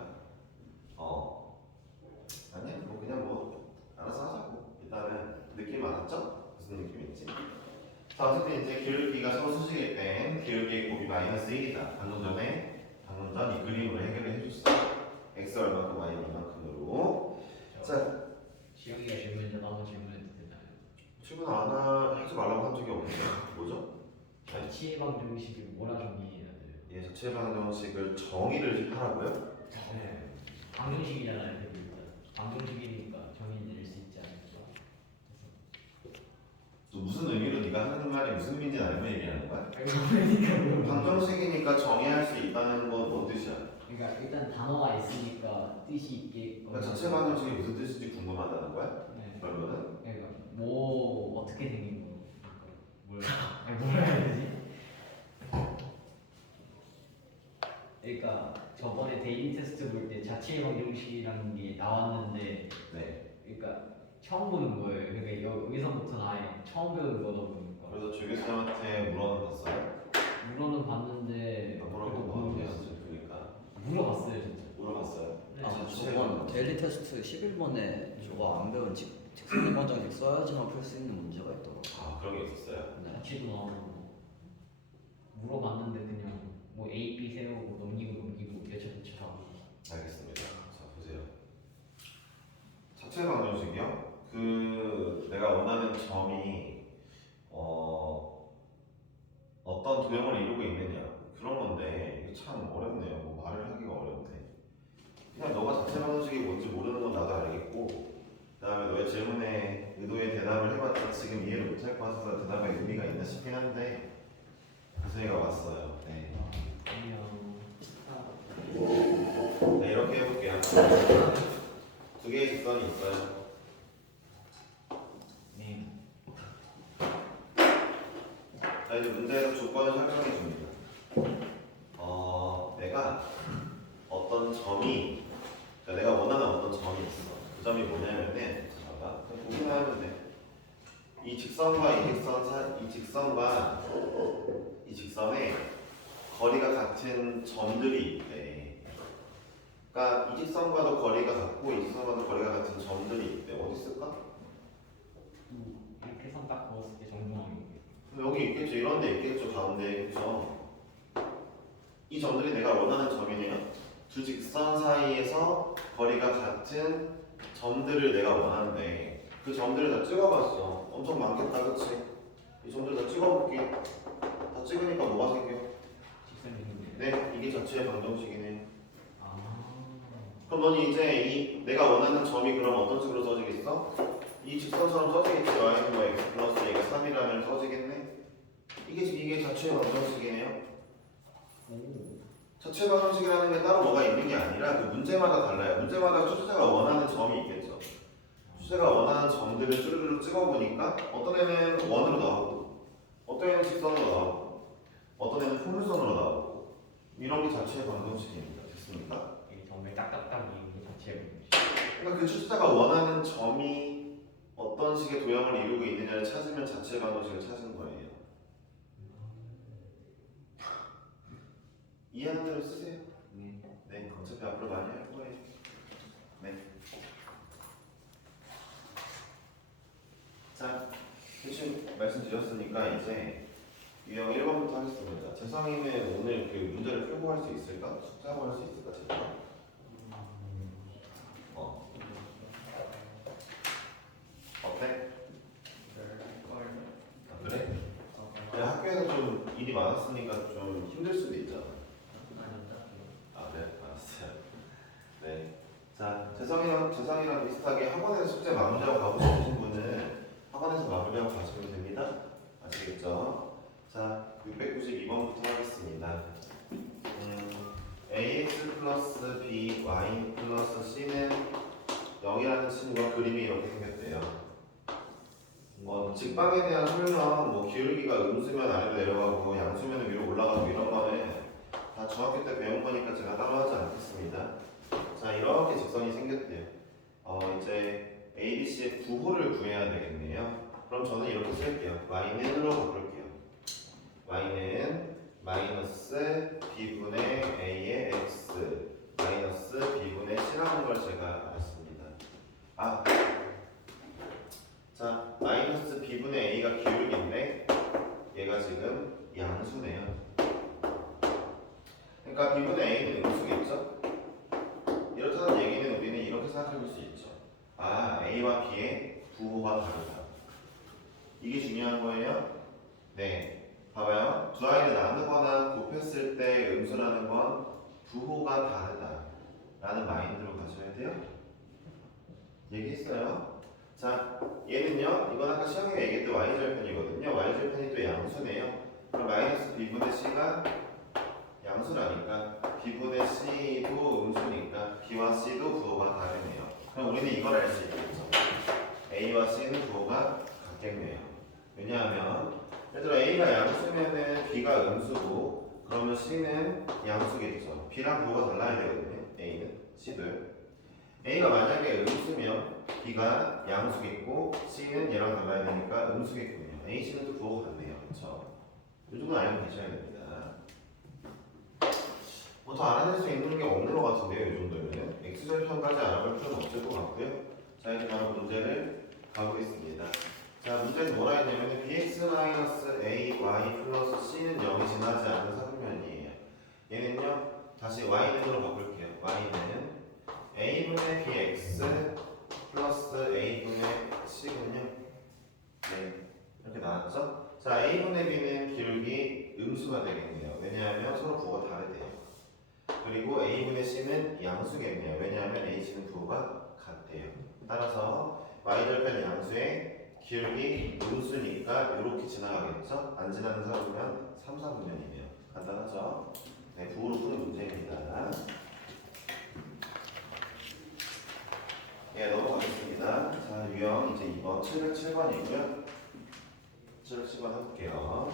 아니야 뭐 그냥 뭐 알아서 하자고. 일단은 느낌 알았죠? 무슨 느낌인지. 자 어쨌든 이제 기울기가 서로 수직일 땐 기울기의 곱이 마이너스 1이다. 방금 전 이 그림으로 해결을 해줬어. x 얼마큼 y 얼마큼으로. 자 지영이가 질문했는데 한번 질문해도 되나요? 출근 안 하지 말라고 한 적이 없는데 뭐죠? 자취방 정식을 뭐라 정의해야 돼요? 예, 자체 방정식을 정의를 하라고요? 네 방정식이잖아요. 일단 방정식이니까 정의 내릴 수 있지 않을까. 또 무슨 의미로 네가 하는 말이 무슨 의미인지 알고 얘기하는 거야? 그러니까 방정식이니까 정의할 수 있다는 건 뭔 뜻이야? 그러니까 일단 단어가 있으니까 뜻이 있게. 그러니까 자체 방정식이 무슨 뜻인지 궁금하다는 거야? 네. 그러면은 그러니까 뭐 어떻게 생긴 거? 뭐라 해야 되지? 그러니까 저번에 데일리 테스트 볼 때 자체 방정식이라는 게 나왔는데, 네. 그러니까 처음 보는 거예요. 그러니까 여기서부터는 아예 처음 배우는 거다 보니까. 그래서 조교수한테 물어는 봤어요? 물어는 봤는데 안 물어본 거 같아요. 그러니까 물어봤어요 진짜. 물어봤어요. 네. 아 자체 저번 방정식. 데일리 테스트 11번에 저거 안 배운 직선의 방정식 써야지만 풀 수 있는 문제가 있더라고. 아 그런 게 있었어요? 네. 자취도 나오고 물어봤는데 그냥 뭐 A, B 세우고 넘기고 대처 하고. 알겠습니다. 자 보세요. 자체 방정식이요? 그 내가 원하는 점이 어떤 도형을 이루고 있느냐 그런 건데 이게 참 어렵네요. 뭐 말을 하기가 어렵네. 그냥 너가 자체 방정식이 뭔지 모르는 건 나도 알겠고 그다음에 너의 질문에 의도의 대답을 해봤자 지금 이해를 못할 것 같아서 대답에 의미가 있나 싶긴 한데 왔어요. 네. 안녕. 네, 이렇게 해볼게요. 두 개의 직선이 있어요. 네. 자, 이제 문제에서 조건을 설정해 줍니다. 내가 어떤 점이, 그러니까 내가 원하는 어떤 점이 있어. 그 점이 뭐냐면은, 잠깐만, 그냥 보기만 하면 돼. 이 직선과 이 직선의 거리가 같은 점들이 있대. 그러니까 이 직선과도 거리가 같고 이 직선과도 거리가 같은 점들이 있대. 어디 있을까? 이렇게 선 딱 그었을 때 정중앙이. 여기 있겠죠. 이런 데 있겠죠. 가운데. 그죠? 이 점들이 내가 원하는 점이네요. 두 직선 사이에서 거리가 같은 점들을 내가 원하는데 그 점들을 다 찍어봤어. 엄청 많겠다. 그치? 이 점들 다 찍어볼게. 다 찍으니까 뭐가 생겨? 직선이 있는데. 네, 이게 자체의 방정식이네. 아. 그럼 넌 이제 이 내가 원하는 점이 그럼 어떤 식으로 써지겠어? 이 직선처럼 써지겠지. y는 뭐 x 플러스 a가 3이라면 써지겠네. 이게 자체의 방정식이네요. 오. 자체 방정식이라는 게 따로 뭐가 있는 게 아니라 그 문제마다 달라요. 문제마다 출제자가 원하는 점이 있겠죠. 출제가 원하는 점들을 쭈르르 찍어보니까 어떤 애는 원으로 나오고 어떤 애는 직선으로 나오고 어떤 애는 포물선으로 나오고 이런 게 자체의 방정식입니다. 됐습니까? 이 점을 딱딱딱 이는 자체의 그러니까 그 출제자가 원하는 점이 어떤 식의 도형을 이루고 있느냐를 찾으면 자체의 방정식을 찾은 거예요. 이해하는 대로 쓰세요. 네, 어차피 앞으로 많이 할 거예요. 네. 자, 대충 말씀드렸으니까 이제 유형 1번부터 하겠습니다. 재성이는 오늘 그 문제를 풀고 할 수 있을까? 숙제하고 할 수 있을까? 제가? 어때? 아, 그래? 그냥 학교에서 좀 일이 많았으니까 좀 힘들 수도 있잖아. 아, 네, 알았어요. 네. 자, 재성이랑 비슷하게 학원에서 숙제 마무리하고 가고 싶으신 분은 학원에서 마무리하고 가시면 됩니다. 아시겠죠? 자, 692번부터 하겠습니다. ax 플러스 b, y 플러스 c는 0이라는 친구가 그림이 이렇게 생겼대요. 직방에 대한 설명, 기울기가 음수면 아래로 내려가고 양수면 위로 올라가고 이런 거는 다 중학교 때 배운 거니까 제가 따로 하지 않겠습니다. 자, 이렇게 직선이 생겼대요. 이제 ABC의 부호를 구해야 되겠네요. 그럼 저는 이렇게 쓸게요. y는으로 바꿀게요. y는 마이너스 b분의 a의 x 마이너스 b분의 c라는 걸 제가 알았습니다. 자, 마이너스 b분의 a가 기울기인데 얘가 지금 양수네요. 그러니까 b분의 a는 음수겠죠? 이렇다는 얘기는 우리는 이렇게 생각해 볼 수 있죠. a와 b의 부호가 다르다. 이게 중요한 거예요? 네. 봐봐요. 두 아이를 나누거나 곱했을 때 음수라는 건 부호가 다르다 라는 마인드로 가셔야 돼요. 얘기했어요. 자, 얘는요, 이건 아까 시험에 얘기했던 y절편이거든요. y절편이 또 양수네요. 그럼 마이너스 b분의 c가 양수라니까 b분의 c도 음수니까 b와 c도 부호가 다르네요. 그럼 우리는 이걸 알 수 있겠죠. a와 c는 부호가 같겠네요. 왜냐하면 예를 들어 a가 양수면은 b가 음수고 그러면 c는 양수겠죠. b랑 부호가 달라야 되거든요. a는 c도요. a가 만약에 음수면 b가 양수겠고 c는 얘랑 달라야 되니까 음수겠군요. a, c는 또 부호가 같네요. 그렇죠? 이 정도 알고 계셔야 됩니다. 더 알아낼 수 있는 게 없는 것 같은데요. 이 정도면은 x절편까지 알아볼 필요는 없을 것 같고요. 자, 이제 바로 문제를 가보겠습니다. 자, 문제는 뭐라 했냐면 bx-ay 플러스 c는 0이 지나지 않는 사분면이에요. 얘는요, 다시 y는으로 바꿀게요. y는 a분의 bx 플러스 a분의 c군요. 네, 이렇게 나왔죠? 자, a분의 b는 기울기 음수가 되겠네요. 왜냐하면 서로 부호가 다르대요. 그리고 a분의 c는 양수겠네요. 왜냐하면 a, c는 부호가 같대요. 따라서 y절편 양수의 기울기 음수니까 이렇게 지나가겠죠? 안 지나는 사람이면 3, 4분면이네요. 간단하죠? 네, 부호로 푸는 문제입니다. 예, 넘어가겠습니다. 자, 유형 이제 2번 707번이고요. 707번 해볼게요.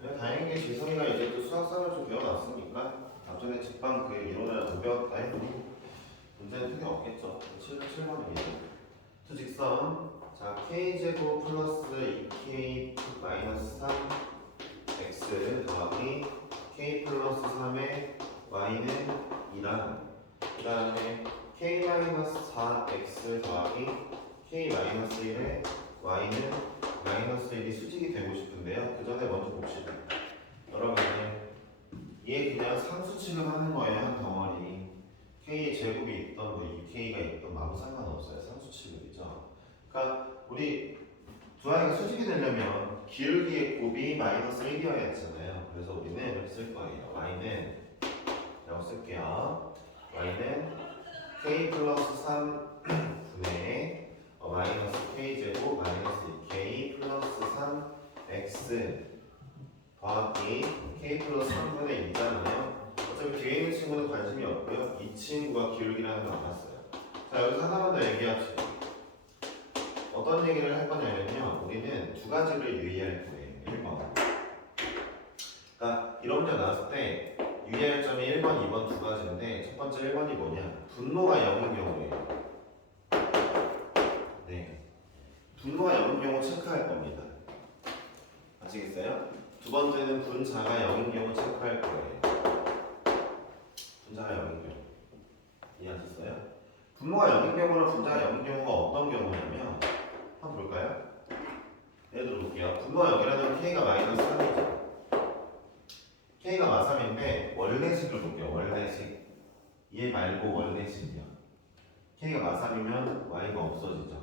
네, 다행히 지성이가 이제 또 수학사를 좀 배워놨으니까 앞전에 직방 그 이론을 안 배웠다 해도 문제는 크게 없겠죠. 707번입니다. 투직선 자 k제곱 플러스 2k 마이너스 3 x 더하기 k 플러스 3의 y는 2랑 그 다음에 k 마이너스 4x 더하기 k 마이너스 1의 y는 마이너스 1이 수직이 되고 싶은데요. 그 전에 먼저 봅시다. 여러분 얘 그냥 상수 취급하는 거예요. 한 덩어리 k의 제곱이 있던 뭐 2k가 있던 아무 상관없어요. 상수 취급이죠. 그러니까 우리 두 아이가 수직이 되려면 기울기의 곱이 마이너스 1이어야 했잖아요. 그래서 우리는 이렇게 쓸 거예요. y는 라고 쓸게요. y는 k 플러스 3 분의 마이너스 k 제곱 마이너스 2k 플러스 3x 더하기 k 플러스 3분의 2잖아요. 어차피 뒤에 있는 친구는 관심이 없고요. 이 친구가 기울기라는 걸 알았어요. 자, 여기서 하나만 더 얘기하죠. 어떤 얘기를 할 거냐면요. 우리는 두 가지를 유의할 거예요. 1번. 그러니까 이런 문제 나왔을 때 유의할 점이 1번, 2번 두 가지인데 첫 번째 1번이 뭐냐? 분모가 0인 경우예요. 네. 분모가 0인 경우 체크할 겁니다. 아시겠어요? 두 번째는 분자가 0인 경우 체크할 거예요. 분자가 0인 경우. 이해하셨어요? 분모가 0인 경우랑 분자가 0인 경우가 어떤 경우냐면 한번 볼까요? 예를 들어 볼게요. 분모가 0이라는 건 k가 마이너스 3이죠. k가 마삼인데 원래식을 볼게요. 원래식. 얘 말고 원래식이요. k가 마삼이면 y가 없어지죠.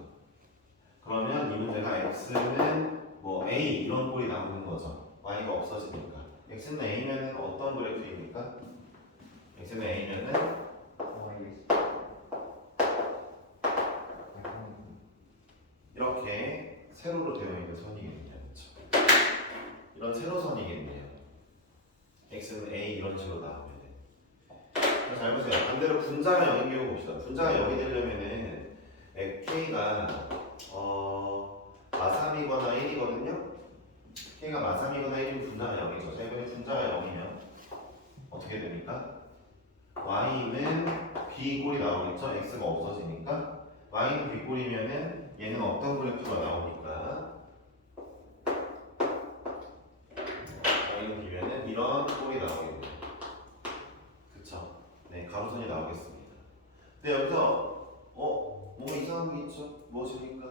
그러면 이 문제가 x는 뭐 a 이런 꼴이 나오는 거죠. y가 없어지니까. x는 a면은 어떤 그래프입니까? x는 a면은 이렇게 세로로 되어 있는 선이겠네요. 그렇죠? 이런 세로선이겠네요. x는 a 이런 식으로 나오면 잘 보세요. 반대로 분자가 0인 경우 봅시다. 분자가 0이 되려면은 k가 마삼이거나 1이거든요. k가 마삼이거나 1이면 분자가 0이죠. 자, 이번에 분자가 0이면 어떻게 됩니까? y는 b꼴이 나오겠죠. x가 없어지니까 y는 b꼴이면은 얘는 어떤 그래프가 나오니까 y는 b면은 이런 꼴이 나오겠네요. 그쵸? 네, 가로선이 나오겠습니다. 근데 여기서 뭔가 이상한 게 있죠? 무엇입니까?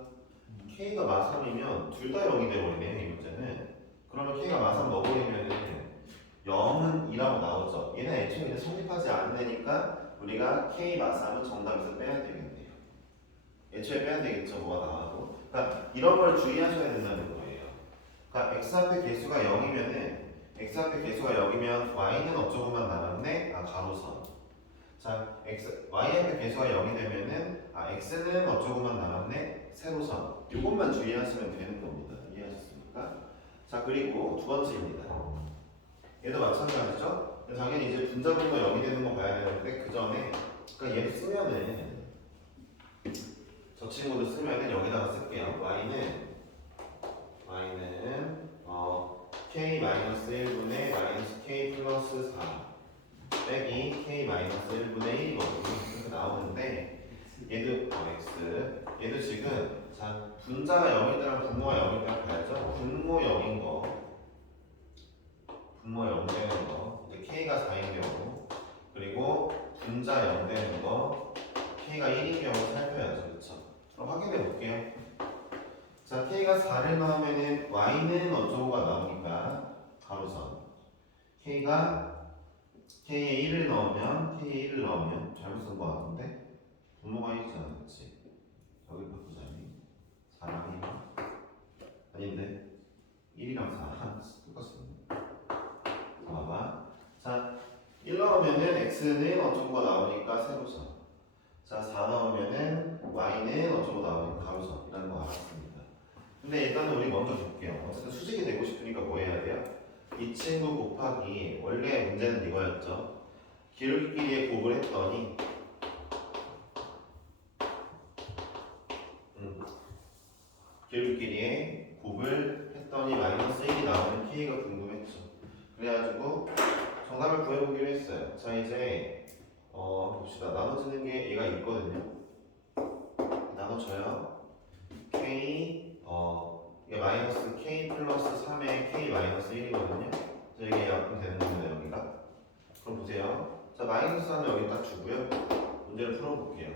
k가 마삼이면 둘 다 0이 되어버리네요. 이 문제는. 그러면 k가 마삼 넣어버리면은 0은 2라고 나오죠. 얘는 애초에 이제 성립하지 않는 애니까 우리가 k 마삼은 정답에서 빼야 되겠네요. 애초에 빼야 되겠죠. 뭐가 나와도. 그러니까 이런 걸 주의하셔야 된다는 거예요. 그러니까 x 앞에 개수가 0이면은 x 앞에 개수가 0이면 y는 어쩌고만 남았네? 가로선. 자, y 앞에 개수가 0이 되면은 x는 어쩌고만 남았네? 세로선. 이것만 주의하시면 되는 겁니다. 이해하셨습니까? 자, 그리고 두 번째입니다. 얘도 마찬가지죠? 당연히 이제 분자분모 0이 되는 거 봐야 되는데 그 전에 그러니까 얘를 쓰면은 저 친구도 쓰면은 여기다가 쓸게요. y는 k-1분의 마이너스 k 플러스 4 빼기 k-1분의 1이거든요. 이렇게 나오는데 얘도 얘도 지금 자 분자가 0이더라 분모가 0이더라 봐야죠. 분모 0인 거 분모 0 되는 거 이제 k가 4인 경우 그리고 분자 0 되는 거 k가 1인 경우 살펴야죠. 그렇죠? 그럼 확인해 볼게요. 자, k가 4를 넣으면은 y는 어쩌고가 나오니까 가로선 k에 1을 넣으면 잘못 쓴 거 같은데 분모가 1이잖아. 그치? 여기 바꾸자니 4랑 1 아닌데 1이랑 4 똑같습니다. 봐봐. 자, 1 넣으면은 x는 어쩌고가 나오니까 세로선. 자, 4 넣으면은 y는 어쩌고 나오니까 가로선이라는 거 알았습니다. 근데 일단은 우리 먼저 볼게요. 어쨌든 수직이 되고 싶으니까 뭐 해야 돼요? 이 친구 곱하기 원래 문제는 이거였죠. 기울기끼리의 곱을 했더니 기울기끼리의 곱을 했더니 마이너스 1이 나오는 K가 궁금했죠. 그래가지고 정답을 구해보기로 했어요. 자 이제 봅시다. 나눠지는 게 얘가 있거든요. 나눠져요. K 이게 마이너스 K 플러스 3의 K 마이너스 1이거든요. 자 이게 약분 되는 겁니다. 여기가. 그럼 보세요. 자 마이너스 하면 여기 딱 주고요. 문제를 풀어볼게요.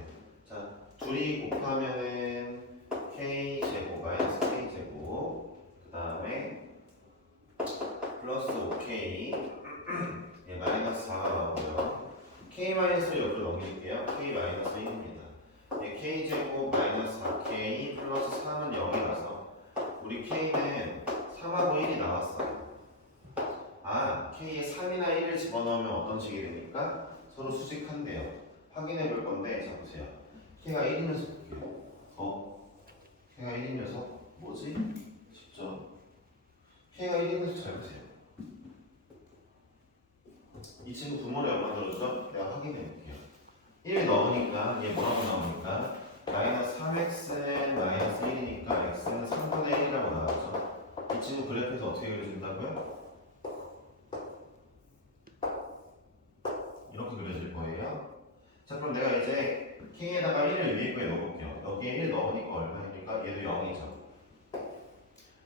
자 둘이 곱하면은 K 제곱 마이너스 K 제곱 그 다음에 플러스 5K 예, 마이너스 4가 나오고요. K 마이너스를 옆으로 넘길게요. K 마이너스 1입니다. 예, K 제곱 마이너스 4K 플러스 3은 0이라서 우리 K는 3하고 1이 나왔어요. 아, K에 3이나 1을 집어넣으면 어떤 식이 됩니까? 서로 수직한데요. 확인해 볼 건데, 자 보세요. K가 1인 녀석 볼게요. K가 1인 녀석 뭐지? 쉽죠? K가 1인 녀석 잘 보세요. 이 친구 분모를 얼마 들었죠? 내가 확인해 볼게요. 1 넣으니까 얘 뭐라고 나오니까 마이너스 3x는 마이너스 1이니까 x는 3분의 1이라고 나왔죠. 이 친구 그래프에서 어떻게 그려준다고요? 이렇게 그려질 거예요. 자 그럼 내가 이제 k에다가 1을 위에 거에 넣어볼게요. 여기에 1 넣으니까 얼마입니까? 얘도 0이죠.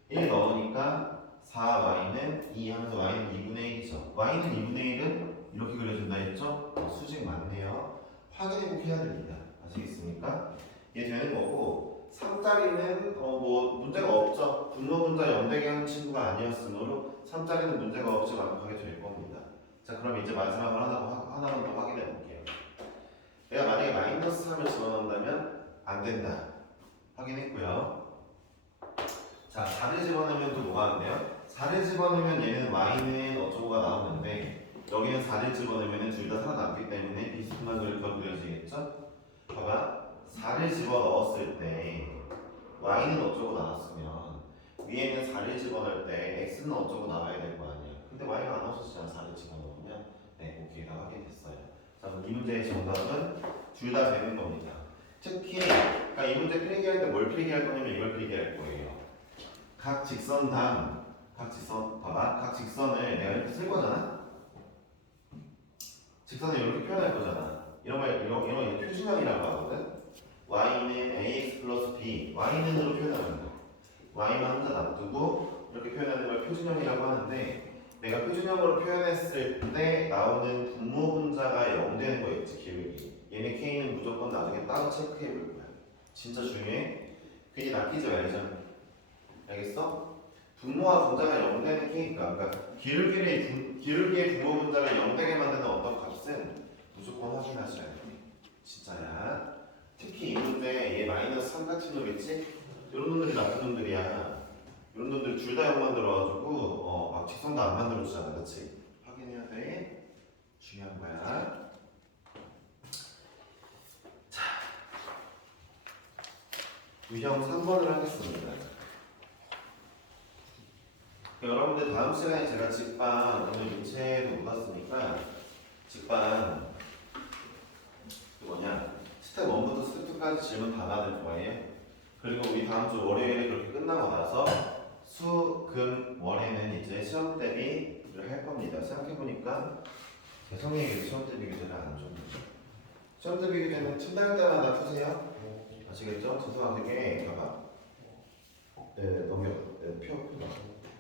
1 넣으니까 4y는 2 하면서 y는 2분의 1이죠. y는 2분의 1은 이렇게 그려준다 했죠? 수직 맞네요. 확인해 꼭 해야 됩니다. 아시겠습니까? 이게 되는 거고 3짜리는 뭐 문제가 없죠. 분모 분자 연대게 하는 친구가 아니었으므로 3짜리는 문제가 없이 완벽하게 될 겁니다. 자 그럼 이제 마지막으로 하나만 더 확인해 볼게요. 내가 만약에 마이너스 3을 집어넣는다면 안 된다. 확인했고요. 자 4를 집어넣으면 또 뭐가 안 돼요? 4를 집어넣으면 얘는 y는 어쩌고가 나오는데 여기는 4를 집어넣으면 둘 다 살아남기 때문에 비스듬한 그래프가 그려지겠죠? 봐봐 4를 집어넣었을 때 y는 어쩌고 나왔으면 위에는 4를 집어넣을 때 x는 어쩌고 나와야 될 거 아니야. 근데 y가 안 없었잖아. 4를 집어넣으면 네, 오케이 다 확인됐어요. 자 그럼 이 문제의 정답은 둘 다 되는 겁니다. 특히 그러니까 이 문제 필기할 때 뭘 필기할 거냐면 이걸 필기할 거예요. 각 직선당 각 직선 봐봐 각 직선을 내가 이렇게 쓸 거잖아. 직선을 이렇게 표현할 거잖아. 이런 표준형이라고 하거든. y는 ax 플러스 b y는으로 표현하는 거. y만 혼자 놔두고 이렇게 표현하는 걸 표준형이라고 하는데 내가 표준형으로 표현했을 때 나오는 분모 분자가 0 되는 거 있지 기울기. 얘네 k는 무조건 나중에 따로 체크해 볼 거야. 진짜 중요해. 괜히 낚이지 말자. 알겠어? 분모와 분자가 0 되는 K가 그러니까 기울기의 분모 분자가 0 되게 만드는 어떤 값은 무조건 확인하셔야 돼. 진짜야. 특히 이 문제 얘 마이너스 3 같은 놈 있지? 이런 놈들이 나쁜 놈들이야. 이런 놈들 둘 다 0 만들어가지고 막 직선도 안 만들어주잖아. 그치? 확인해야 돼. 중요한 거야. 자, 유형 3번을 하겠습니다. 여러분들 다음 시간에 제가 직방 오늘 인체도 못 왔으니까 직방 뭐냐 스텝 1부터 스텝 2까지 질문 다 받을 거예요. 그리고 우리 다음 주 월요일에 그렇게 끝나고 나서 수, 금, 월에는 이제 시험 대비를 할 겁니다. 생각해보니까 죄송해요. 시험 대비 교재를 안 줍니다. 시험 대비 교재는 틈날 때마다 푸세요. 아시겠죠? 죄송한데 봐봐. 네, 넘겨. 네, 표.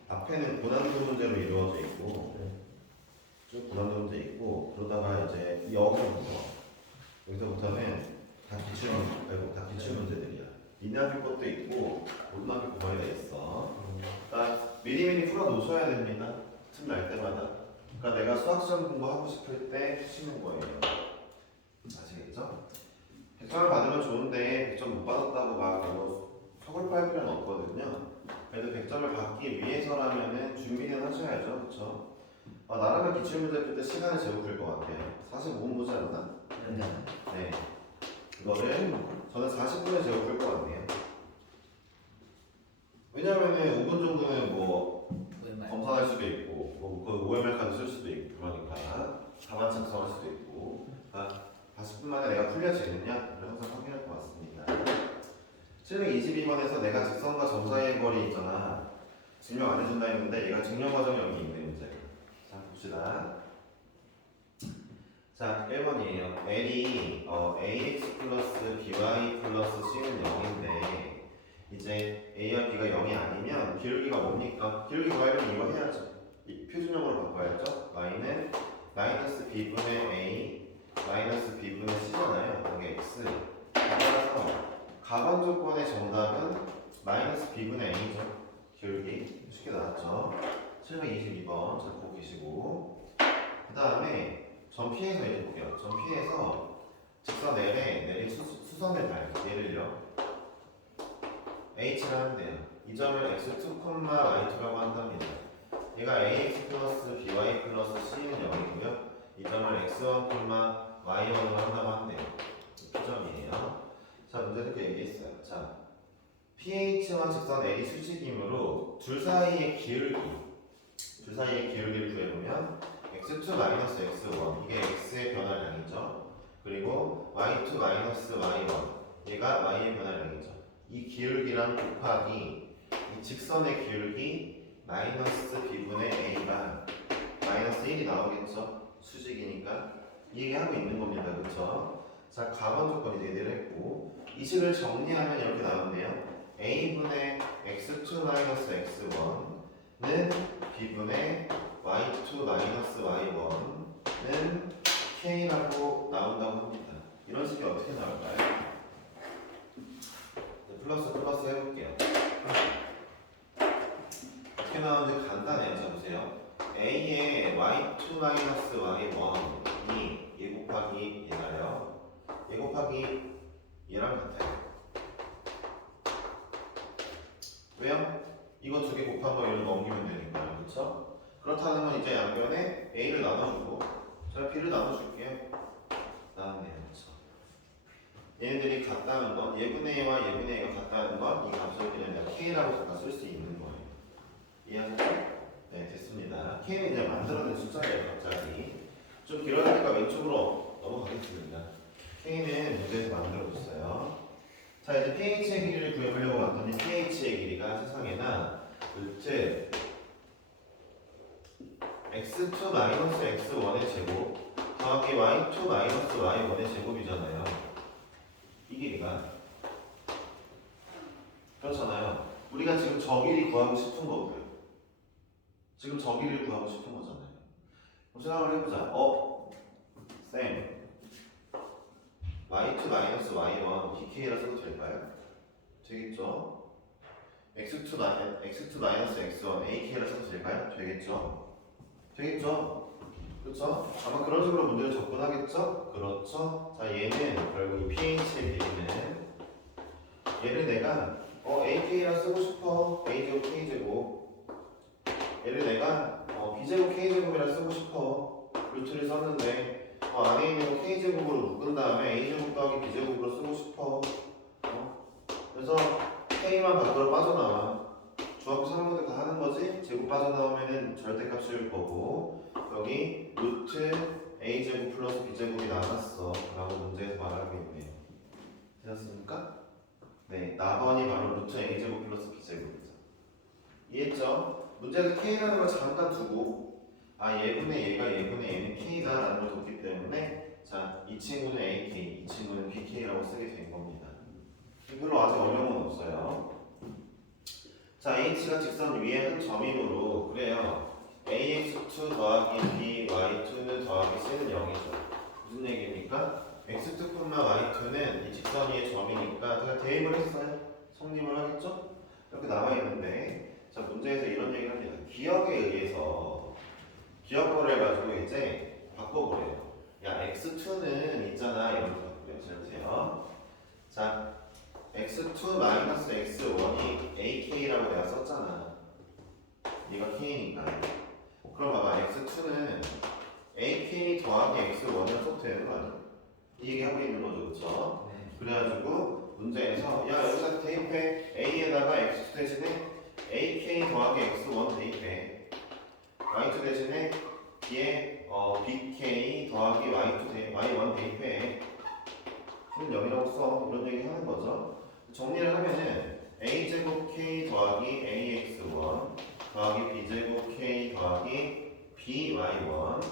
앞에는 고난도 문제로 이루어져 있고 쭉 고난도 문제 있고 그러다가 이제 여기서부터는 다 기출 문제들이야. 인하할 것도 있고 고등학교 고발이 다 있어. 그러니까 미리미리 풀어 놓으셔야 됩니다. 틈 날 때마다. 그러니까 내가 수학 시험 공부하고 싶을 때 푸시는 거예요. 아시겠죠? 100점을 받으면 좋은데 100점 못 받았다고 막 서글퍼할 필요는 없거든요. 그래도 100점을 받기 위해서라면은 준비는 하셔야죠, 그렇죠? 나라면 기출문제 풀 때 시간을 제곱할 것 같아요. 45분 보지 않나? 네. 그거를 저는 40분에 제곱할 것 같네요. 왜냐면은 5분 정도는 뭐 OMR. 검사할 수도 있고 뭐 거의 OMR 카드 쓸 수도 있고 그러니까 답안 작성할 수도 있고 40분 만에 내가 풀려지느냐를 항상 확인할 것 같습니다. 722번에서 내가 직선과 점 사이의 거리 있잖아. 증명 안 해준다 했는데 얘가 증명 과정이 여기 있는 문제. 자 봅시다. 자 1번이에요. L이 ax 플러스 by 플러스 c는 0인데 이제 a와 b가 0이 아니면 기울기가 뭡니까? 기울기 구하려면 이거 해야죠. 이 표준형으로 바꿔야죠. y는 마이너스 b분의 a 마이너스 b분의 c잖아요. 여기 x. 따라서 가번 조건의 정답은 마이너스 b분의 a죠. 기울기 쉽게 나왔죠. 722번 잘 보고 계시고 그 다음에 점 P에서 이제 볼게요. 점 P에서 직선 L에 내린 수선을 봐요. 얘를요. H를 하면 돼요. 이 점을 x2, y2라고 한답니다. 얘가 ax 플러스 by 플러스 c는 0이고요. 이 점을 x1, y1으로 한다고 하면 돼요. 표점이에요. 자, 문제 이렇게 얘기했어요. 자, PH와 직선 L이 수직이므로 둘 사이의 기울기를 구해보면 x2-x1 이게 x의 변화량이죠. 그리고 y2 y1 얘가 y의 변화량이죠. 이 기울기랑 곱하기 이 직선의 기울기 마이너스 b분의 a가 마이너스 1이 나오겠죠. 수직이니까 이 얘기하고 있는 겁니다. 그렇죠? 자, 가번 조건 이제 얘기를 했고 이 식을 정리하면 이렇게 나오는데요. a분의 x2-x1는 b분의 y2-y1는 k라고 나온다고 합니다. 이런 식이 어떻게 나올까요? 플러스 해볼게요. 어떻게 나오는지 간단해요. 자 보세요. a의 y2-y1이 얘 곱하기 얘가요. 얘 곱하기 얘랑 같아요. 왜요? 이거 두 개 곱한 거 얘를 넘기면 되니까요. 그렇죠? 그렇다는 건 이제 양변에 a를 나눠주고 제가 b를 나눠줄게요. 나왔네요. 그렇죠? 얘네들이 같다는 건 예분의 a와 예분의 a가 같다는 건 이 값을 그냥 내가 k라고 잠깐 쓸 수 있는 거예요. 이해하셨죠? 네, 됐습니다. k는 이제 만들어낸 숫자예요. 갑자기 좀 길어지니까 왼쪽으로 넘어가겠습니다. k는 문제에서 만들어줬어요. 자, 이제 pH의 길이를 구해보려고 봤더니 pH의 길이가 세상에나 루트 x2-x1의 제곱 더하기 y2-y1의 제곱이잖아요. 이 길이가 그렇잖아요. 우리가 지금 저 길이 구하고 싶은 거고요. 지금 저 길이를 구하고 싶은 거잖아요. 그럼 생각을 해보자. 쌤 y2-y1 bk라 써도 될까요? 되겠죠? x2-x1 ak라 써도 될까요? 되겠죠? 되겠죠? 그렇죠? 아마 그런 식으로 문제를 접근하겠죠? 그렇죠? 자, 얘는 결국 이 pH의 길이는 얘를 내가 ak라 쓰고 싶어. a제곱 k제곱 얘를 내가 b제곱 k제곱이라 쓰고 싶어. 루트를 썼는데 안에 있는 거 k제곱으로 묶은 다음에 a제곱 더하기 b제곱으로 쓰고 싶어. 그래서 k만 밖으로 빠져나와. 조합 사람들 다 하는 거지. 제곱 빠져나오면은 절대값일 거고 여기 루트 a제곱 플러스 b제곱이 나갔어 라고 문제에서 말하고 있네요. 되셨습니까? 네, 나번이 바로 루트 a제곱 플러스 b제곱이죠. 이해했죠? 문제에서 k라는 걸 잠깐 두고 얘분의 얘가 얘분의 얘는 k다 라는 걸 뒀기 때문에 자, 이 친구는 ak, 이 친구는 bk라고 쓰게 된 겁니다. 별로 아직 어려움은 없어요. 자, h가 직선 위에 한 점이므로 그래요. ax2 더하기 by2는 더하기 c는 0이죠. 무슨 얘기입니까? x2, y2는 이 직선 위의 점이니까 제가 대입을 했어요. 성립을 하겠죠? 이렇게 나와 있는데 자, 문제에서 이런 얘기를 합니다. 기억에 의해서 기억거를 해가지고 이제 바꿔보래요. 야, x2는 있잖아. 이렇게 바꾸세요. 자, x2-x1이 ak라고 내가 썼잖아. 얘가 k니까. 그럼 봐봐, x2는 ak 더하기 x1이라 써도 되는 거 아니야? 이 얘기 하고 있는 거죠, 그쵸? 네. 그래가지고 문제에서 야, 여기다 대입해. a에다가 x2 대신에 더하기 x1 대입해. y2 대신에 뒤에 bk 더하기 y1 대입해. 지금 0이라고 써. 이런 얘기 하는 거죠. 정리를 하면은 a제곱 k 더하기 ax1 더하기 b제곱 k 더하기 by1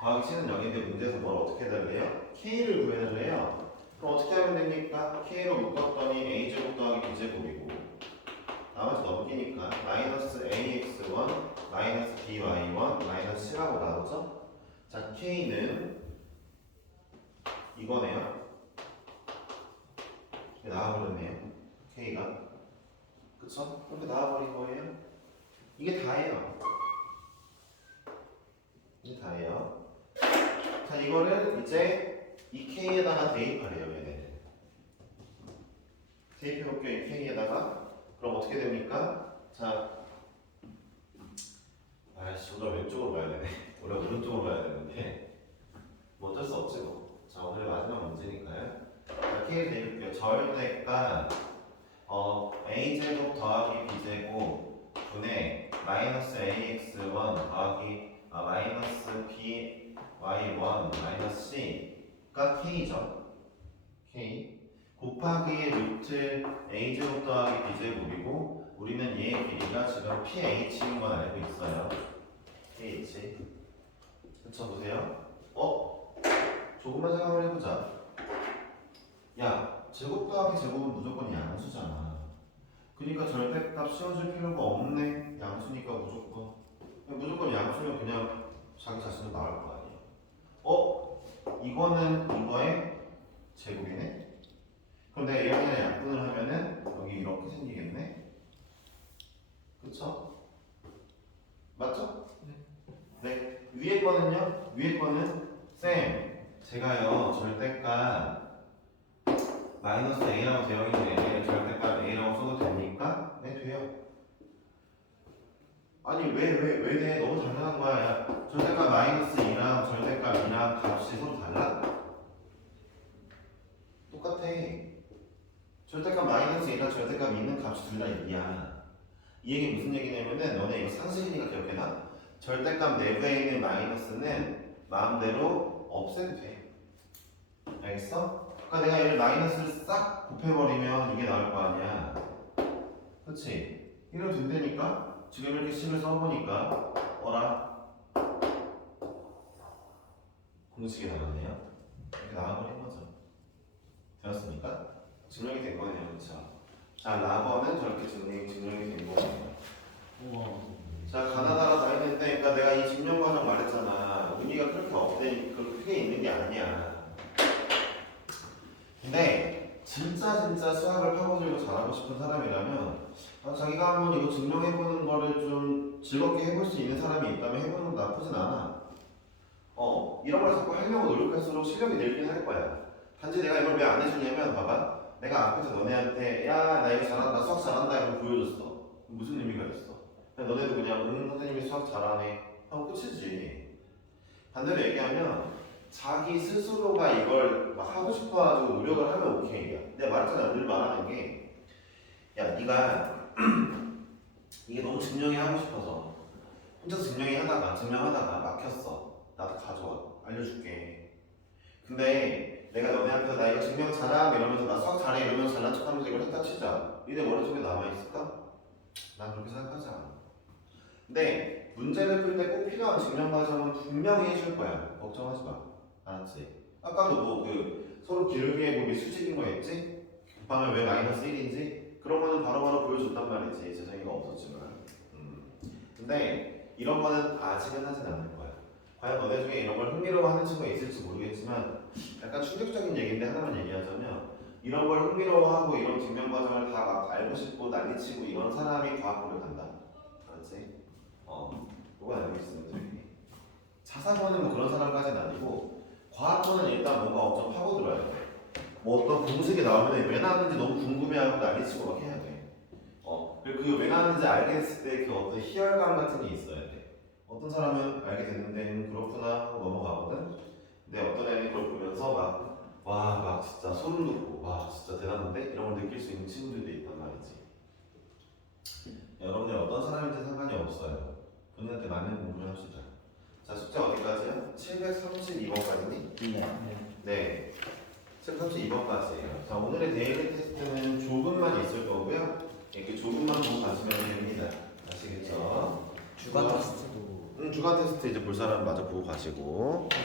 더하기 c는 0인데 문제에서 뭘 어떻게 해달래요? k를 구해달래요. 그럼 어떻게 하면 됩니까? k로 묶었더니 a제곱 더하기 b제곱이고 나머지 넘기니까 마이너스 ax1 마이너스 by1 마이너스 c라고 나오죠? 자 k는 이거네요. 나와버렸네요. k가 그쵸? 그렇게 나와버린 거예요. 이게 다예요. 이게 다예요. 자 이거를 이제 이 k에다가 대입하래요. 얘네 대입해볼게요. 이 k에다가. 그럼 어떻게 됩니까? 자 아이씨 오늘 왼쪽으로 봐야 되네. 원래 오른쪽으로 봐야 되는데 뭐 어쩔 수 없지 뭐. 자 오늘 마지막 문제니까요. 자 k를 대입할게요. 절대가 a제곱 더하기 b제곱 분의 마이너스 ax1 더하기 마이너스 by1 마이너스 c가 k죠. k 곱하기 루트 a제곱 더하기 b제곱이고 우리는 얘의 길이가 지금 ph인 건 알고 있어요. ph 그쵸 보세요. 조금만 생각을 해보자. 야 제곱 더하기 제곱은 무조건 양수잖아. 그러니까 절대값 씌워줄 필요가 없네. 양수니까 무조건 양수면 그냥 자기 자신은 나올 거 아니야. 이거는 이거의 제곱이네. 그럼 내가 이렇게 약분을 하면은 여기 이렇게 생기겠네. 그쵸? 맞죠? 네. 위에 거는요? 위에 거는 쌤 제가요 절대값 마이너스 a라고 되어 있는데 절대값 a라고 써도 됩니까? 네 돼요. 아니 왜 돼? 너무 당연한 거야. 야, 절대값 마이너스 2랑 절대값 2랑 값이 서로 달라? 똑같아. 절대값 마이너스 2랑 절대값 있는 값이 둘 다 2야. 이 얘기 무슨 얘기냐면은 너네 이거 상식이니까 기억해놔. 절대값 내부에 있는 마이너스는 마음대로 없애도 돼. 알겠어? 그러니까 내가 얘를 마이너스를 싹 곱해버리면 이게 나올 거 아니야. 그치? 이러면 된다니까? 지금 이렇게 식을 써보니까 어라? 공식이 나왔네요. 이렇게 나와버린 거죠. 되었습니까? 증명이 된 거네요. 그쵸? 자, 라버는 저렇게 증명이 된 거네요. 우와. 자, 가나다라 다 했는데, 그러니까 내가 이 증명 과정 말했잖아. 의미가 그렇게 그렇게 크게 있는 게 아니야. 근데 진짜 수학을 파고들고 잘하고 싶은 사람이라면 자기가 한번 이거 증명해보는 거를 좀 즐겁게 해볼 수 있는 사람이 있다면 해보는 거 나쁘진 않아. 이런 걸 자꾸 하려고 노력할수록 실력이 늘긴 할 거야. 단지 내가 이걸 왜 안 해주냐면 봐봐. 내가 앞에서 너네한테 야 나 이거 잘한다 수학 잘한다 이러고 보여줬어. 무슨 의미가 있어? 그냥 너네도 그냥 선생님이 수학 잘하네 하고 끝이지. 반대로 얘기하면 자기 스스로가 이걸 막 하고 싶어가지고 노력을 하면 오케이야. 내가 말했잖아. 늘 말하는 게 야 네가 이게 너무 증명이 하고 싶어서 혼자서 증명하다가 막혔어. 나도 가져와 알려줄게. 근데 내가 너네한테 나 이거 증명 잘함 이러면서 나 수학 잘해 이러면서 잘난 척하면서 이걸 했다 치자. 니네 머릿속에 남아있을까? 난 그렇게 생각하지 않아. 근데 문제를 풀 때 꼭 필요한 증명 과정은 분명히 해줄 거야. 걱정하지 마. 알았지? 아까도 뭐 서로 기울기에 보기 수직인 거 했지? 곱하면 왜 마이너스 1인지? 그런 거는 바로바로 보여줬단 말이지. 재정이가 없었지만. 근데 이런 거는 아직은 하진 않을 거야. 과연 너네 중에 이런 걸 흥미로워하는 친구가 있을지 모르겠지만 약간 충격적인 얘기인데 하나만 얘기하자면 이런 걸 흥미로워하고 이런 증명 과정을 다 막 알고 싶고 난리치고 이런 사람이 과학부를 간다. 알았지? 그건 알고 있으면 돼. 자사고는 뭐 그런 사람까지는 아니고 과학부는 일단 뭔가 엄청 파고들어야 돼. 뭐 어떤 공식이 나오면 왜 나왔는지 너무 궁금해하고 난리치고 막 해야 돼. 그리고 그 왜 나왔는지 알게 됐을 때 그 어떤 희열감 같은 게 있어야 돼. 어떤 사람은 알게 됐는데 그렇구나 하고 넘어가거든. 근데 어떤 애는 그걸 보면서 막 진짜 소름 돋고 와 진짜 대단한데 이런 걸 느낄 수 있는 친구들도 있단 말이지. 자, 숙제 어디까지야? 732번까지니? 네. 네. 732번까지예요. 자, 오늘의 데일리 테스트는 조금만 있을 거고요. 그 조금만 보고 가시면 됩니다. 아시겠죠? 주간 테스트도 주간 테스트 이제 볼 사람 마저 보고 가시고.